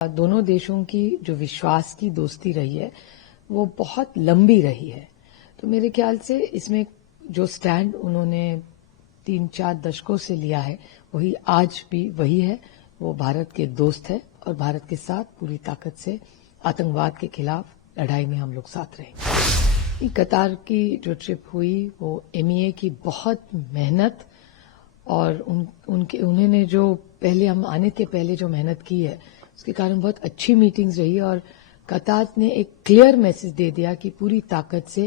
दोनों देशों की जो विश्वास की दोस्ती रही है वो बहुत लंबी रही है। तो मेरे ख्याल से इसमें जो स्टैंड उन्होंने 3-4 दशकों से लिया है वही आज भी वही है। वो भारत के दोस्त है और भारत के साथ पूरी ताकत से आतंकवाद के खिलाफ लड़ाई में हम लोग साथ रहेंगे। कतार की जो ट्रिप हुई वो एमईए की बहुत मेहनत और उन्होंने जो पहले हम आने के पहले जो मेहनत की है उसके कारण बहुत अच्छी मीटिंग्स रही और कतार ने एक क्लियर मैसेज दे दिया कि पूरी ताकत से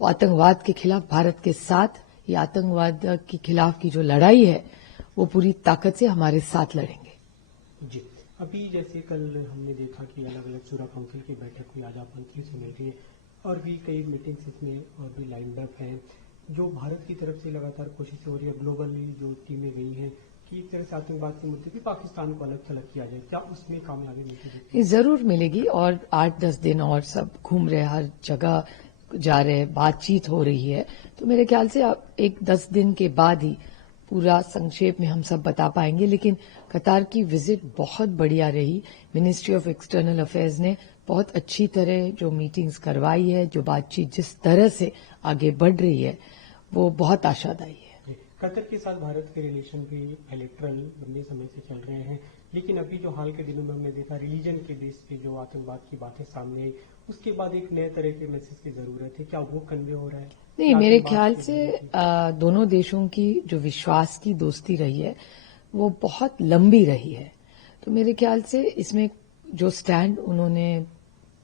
वो आतंकवाद के खिलाफ भारत के साथ, ये आतंकवाद के खिलाफ की जो लड़ाई है वो पूरी ताकत से हमारे साथ लड़ेंगे। जी, अभी जैसे कल हमने देखा कि अलग अलग शूरा काउंसिल की बैठक हुई, आज आप मंत्रियों से मिल रही है और भी कई मीटिंग्स इसमें और भी लाइंड अप हैं। जो भारत की तरफ से लगातार कोशिश हो रही है, ग्लोबली जो टीमें गई हैं कि एक तरह से आतंकवाद के मुद्दे पे पाकिस्तान को अलग थलग किया जाए, क्या उसमें कामयाबी मिलेगी? जरूर मिलेगी और 8-10 दिन और सब घूम रहे, हर जगह जा रहे, बातचीत हो रही है। तो मेरे ख्याल से एक 10 दिन के बाद ही पूरा संक्षेप में हम सब बता पाएंगे। लेकिन कतार की विजिट बहुत बढ़िया रही। मिनिस्ट्री ऑफ एक्सटर्नल अफेयर्स ने बहुत अच्छी तरह जो मीटिंग्स करवाई है, जो बातचीत जिस तरह से आगे बढ़ रही है वो बहुत आशादायी है। कतर के साथ भारत के रिलेशन भी बायलैटरल लंबे समय से चल रहे हैं, लेकिन अभी जो हाल के दिनों में हमने देखा रिलीजन के बेस पे जो आतंकवाद की बातें सामने आई, उसके बाद एक नए तरह के मैसेज की जरूरत है। क्या वो कन्वे हो रहा है? नहीं, मेरे ख्याल से दोनों देशों की जो विश्वास की दोस्ती रही है वो बहुत लंबी रही है। तो मेरे ख्याल से इसमें जो स्टैंड उन्होंने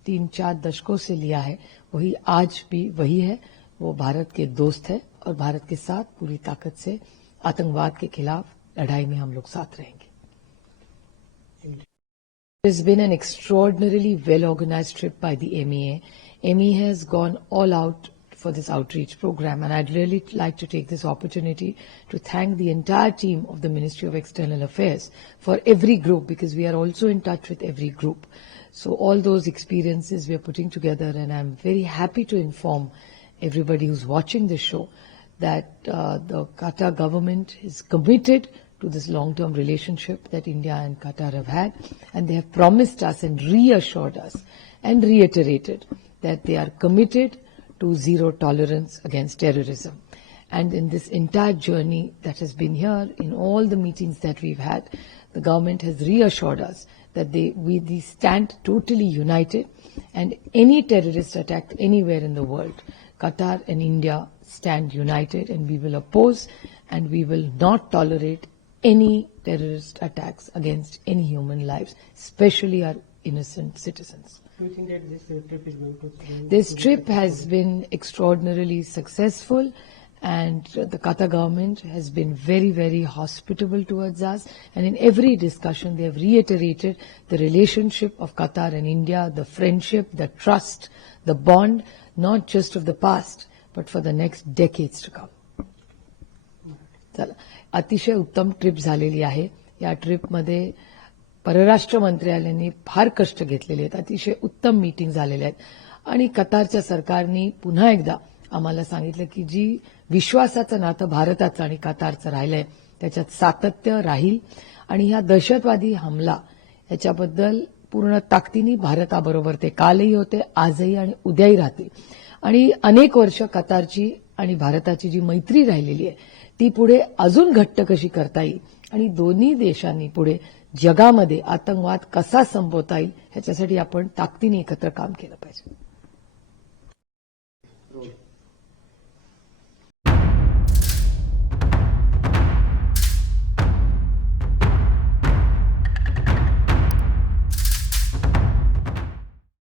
3-4 दशकों से लिया है वही आज भी वही है। वो भारत के दोस्त है और भारत के साथ पूरी ताकत से आतंकवाद के खिलाफ लड़ाई में हम लोग साथ रहेंगे। There has been an extraordinarily well-organized trip by the MEA. MEA has gone all out for this outreach program, and I'd really like to take this opportunity to thank the entire team of the Ministry of External Affairs for every group, because we are also in touch with every group. So all those experiences we are putting together, and I'm very happy to inform everybody who's watching this show that the Qatar government is committed to this long-term relationship that India and Qatar have had, and they have promised us and reassured us and reiterated that they are committed to zero tolerance against terrorism. And in this entire journey that has been here, in all the meetings that we've had, the government has reassured us that we stand totally united, and any terrorist attack anywhere in the world, Qatar and India stand united, and we will oppose and we will not tolerate any terrorist attacks against any human lives, especially our innocent citizens. Do you think that this trip is going to... This trip has been extraordinarily successful, and the Qatar government has been very, very hospitable towards us, and in every discussion they have reiterated the relationship of Qatar and India, the friendship, the trust, the bond, not just of the past, but for the next decades to come. चला, अतिशय उत्तम trip झालेली आहे। या ट्रिपमध्ये परराष्ट्र मंत्रालयाने फार कष्ट घेतलेले आहेत, अतिशय उत्तम मीटिंग झालेल्या आहेत आणि कतारच्या सरकारने पुन्हा एकदा आम्हाला सांगितलं की जी विश्वासाचं नातं भारताचं आणि कतारचं राहिलंय त्याच्यात सातत्य राहील, आणि ह्या दहशतवादी हमला याच्याबद्दल पूर्ण ताकदीने भारताबरोबर ते कालही होते, आजही आणि उद्याही राहतील, आणि अनेक वर्ष कतारची आणि भारताची जी मैत्री राहिलेली आहे ती पुढे अजून घट्ट कशी करता येईल आणि दोन्ही देशांनी पुढे जगामध्ये आतंकवाद कसा संपवता येईल ह्याच्यासाठी आपण ताकदीने एकत्र काम केलं पाहिजे।